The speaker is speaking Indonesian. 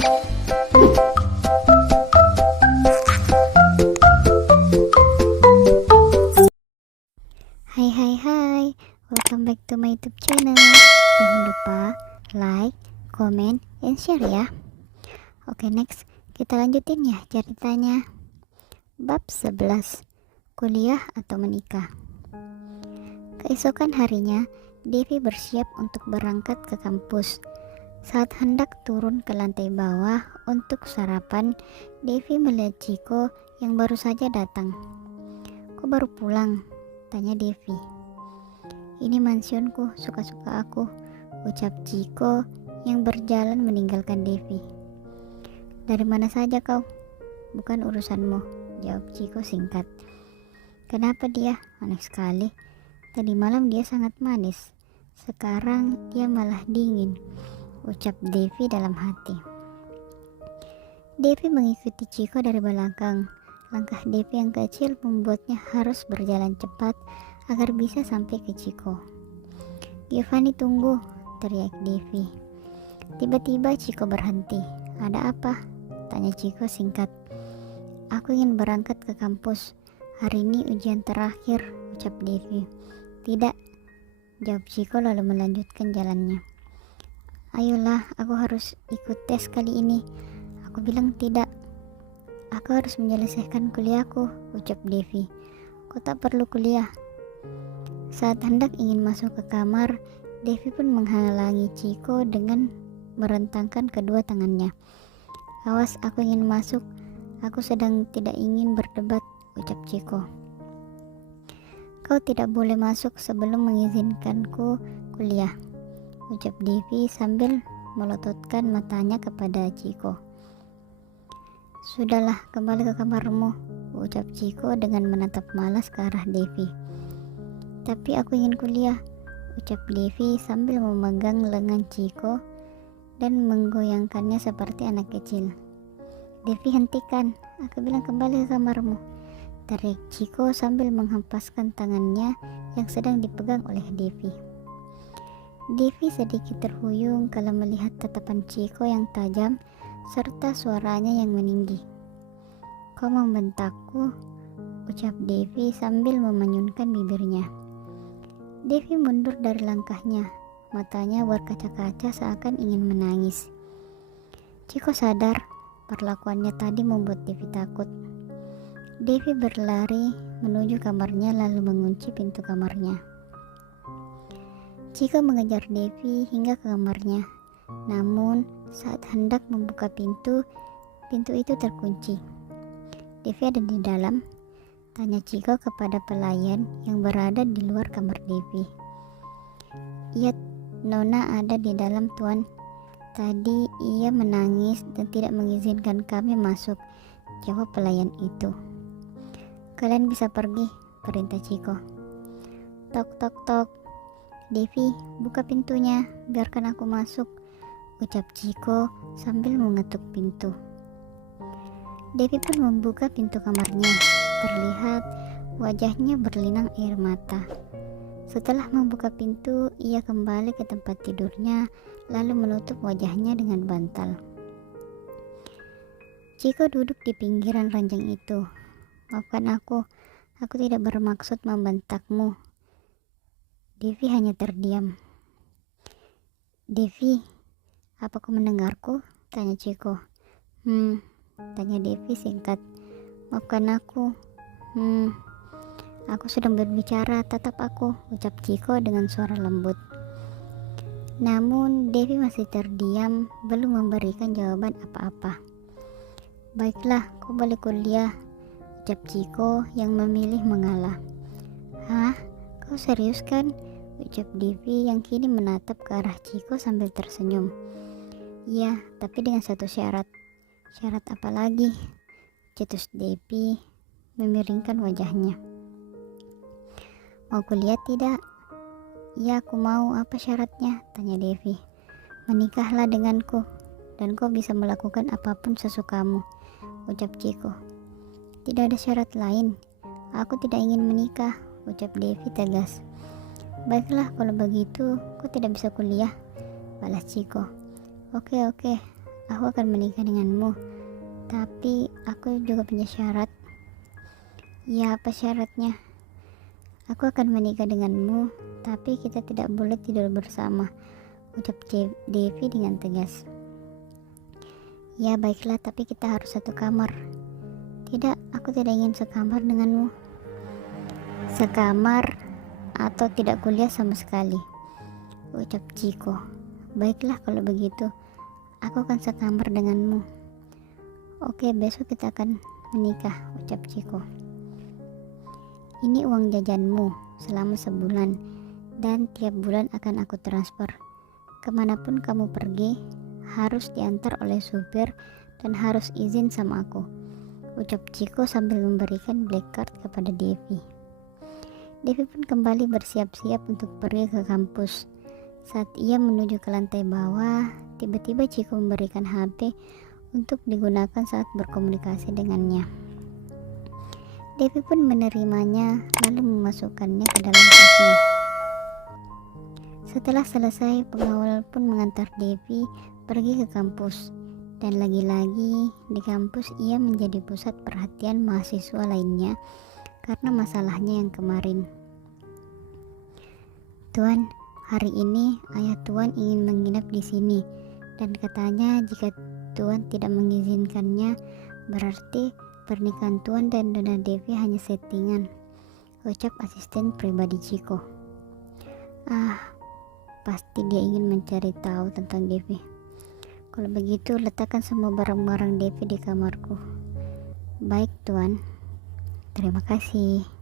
Hai, welcome back to my YouTube channel. Jangan lupa like, comment, and share ya. Oke, next kita lanjutin ya ceritanya. Bab 11, kuliah atau menikah. Keesokan harinya, Devi bersiap untuk berangkat ke kampus. Saat hendak turun ke lantai bawah untuk sarapan, Devi melihat Chiko yang baru saja datang. "Kok baru pulang?" tanya Devi. "Ini mansionku, suka-suka aku," ucap Chiko yang berjalan meninggalkan Devi. "Dari mana saja kau?" "Bukan urusanmu," jawab Chiko singkat. "Kenapa dia? Aneh sekali. Tadi malam dia sangat manis. Sekarang dia malah dingin," ucap Devi dalam hati. Devi mengikuti Chiko dari belakang. Langkah Devi yang kecil membuatnya harus berjalan cepat agar bisa sampai ke Chiko. "Giovanni, tunggu!" teriak Devi. Tiba-tiba Chiko berhenti. "Ada apa?" tanya Chiko singkat. "Aku ingin berangkat ke kampus. Hari ini ujian terakhir," ucap Devi. "Tidak," jawab Chiko lalu melanjutkan jalannya. "Ayolah, aku harus ikut tes kali ini." "Aku bilang tidak." "Aku harus menyelesaikan kuliahku," ucap Devi. "Kau tak perlu kuliah." Saat hendak ingin masuk ke kamar, Devi pun menghalangi Chiko dengan merentangkan kedua tangannya. "Awas, aku ingin masuk. Aku sedang tidak ingin berdebat," ucap Chiko. "Kau tidak boleh masuk sebelum mengizinkanku kuliah," ucap Devi sambil melototkan matanya kepada Chiko. "Sudahlah, kembali ke kamarmu," ucap Chiko dengan menatap malas ke arah Devi. "Tapi aku ingin kuliah," ucap Devi sambil memegang lengan Chiko dan menggoyangkannya seperti anak kecil. "Devi, hentikan, aku bilang kembali ke kamarmu," teriak Chiko sambil menghempaskan tangannya yang sedang dipegang oleh Devi. Devi sedikit terhuyung kalau melihat tatapan Chiko yang tajam serta suaranya yang meninggi. "Kau membentakku?" ucap Devi sambil memanyunkan bibirnya. Devi mundur dari langkahnya, matanya berkaca-kaca seakan ingin menangis. Chiko sadar perlakuannya tadi membuat Devi takut. Devi berlari menuju kamarnya lalu mengunci pintu kamarnya. Chiko mengejar Devi hingga ke kamarnya. Namun saat hendak membuka pintu itu terkunci. "Devi ada di dalam?" tanya Chiko kepada pelayan yang berada di luar kamar Devi. "Iya, Nona ada di dalam, Tuan. Tadi ia menangis dan tidak mengizinkan kami masuk," jawab pelayan itu. "Kalian bisa pergi," perintah Chiko. "Tok tok tok. Devi, buka pintunya, biarkan aku masuk," ucap Chiko sambil mengetuk pintu. Devi pun membuka pintu kamarnya. Terlihat wajahnya berlinang air mata. Setelah membuka pintu, ia kembali ke tempat tidurnya lalu menutup wajahnya dengan bantal. Chiko duduk di pinggiran ranjang itu. "Maafkan aku tidak bermaksud membentakmu." Devi hanya terdiam. "Devi, apa kau mendengarku?" tanya Chiko. Tanya Devi singkat. "Maafkan aku. Aku sedang berbicara, tatap aku," ucap Chiko dengan suara lembut. Namun Devi masih terdiam, belum memberikan jawaban apa-apa. "Baiklah, kau balik kuliah," ucap Chiko yang memilih mengalah. "Hah? Kau serius kan?" ucap Devi yang kini menatap ke arah Chiko sambil tersenyum. "Iya, tapi dengan satu syarat." "Syarat apa lagi?" cetus Devi memiringkan wajahnya. "Mau kuliah tidak?" "Iya, aku mau. Apa syaratnya?" tanya Devi. "Menikahlah denganku, dan kau bisa melakukan apapun sesukamu," ucap Chiko. "Tidak ada syarat lain. Aku tidak ingin menikah," ucap Devi tegas. "Baiklah, kalau begitu kau tidak bisa kuliah," balas Chiko. Oke, aku akan menikah denganmu, tapi aku juga punya syarat. Ya, apa syaratnya? Aku akan menikah denganmu, tapi kita tidak boleh tidur bersama, ucap Devi dengan tegas. Ya baiklah, tapi kita harus satu kamar. Tidak, aku tidak ingin sekamar denganmu. Sekamar atau tidak kuliah sama sekali, ucap Chiko. Baiklah kalau begitu, aku akan sekamar denganmu. Oke, besok kita akan menikah, ucap Chiko. Ini uang jajanmu selama sebulan, dan tiap bulan akan aku transfer. Kemanapun kamu pergi, harus diantar oleh supir dan harus izin sama aku, ucap Chiko sambil memberikan black card kepada Devi. Devi pun kembali bersiap-siap untuk pergi ke kampus. Saat ia menuju ke lantai bawah, tiba-tiba Chiko memberikan HP untuk digunakan saat berkomunikasi dengannya. Devi pun menerimanya lalu memasukkannya ke dalam tasnya. Setelah selesai, pengawal pun mengantar Devi pergi ke kampus. Dan lagi-lagi di kampus ia menjadi pusat perhatian mahasiswa lainnya karena masalahnya yang kemarin. Tuan, hari ini ayah Tuan ingin menginap di sini dan katanya jika Tuan tidak mengizinkannya berarti pernikahan Tuan dan Dona Devi hanya settingan, ucap asisten pribadi Chiko. Pasti dia ingin mencari tahu tentang Devi. Kalau begitu, letakkan semua barang-barang Devi di kamarku. Baik, Tuan. Terima kasih.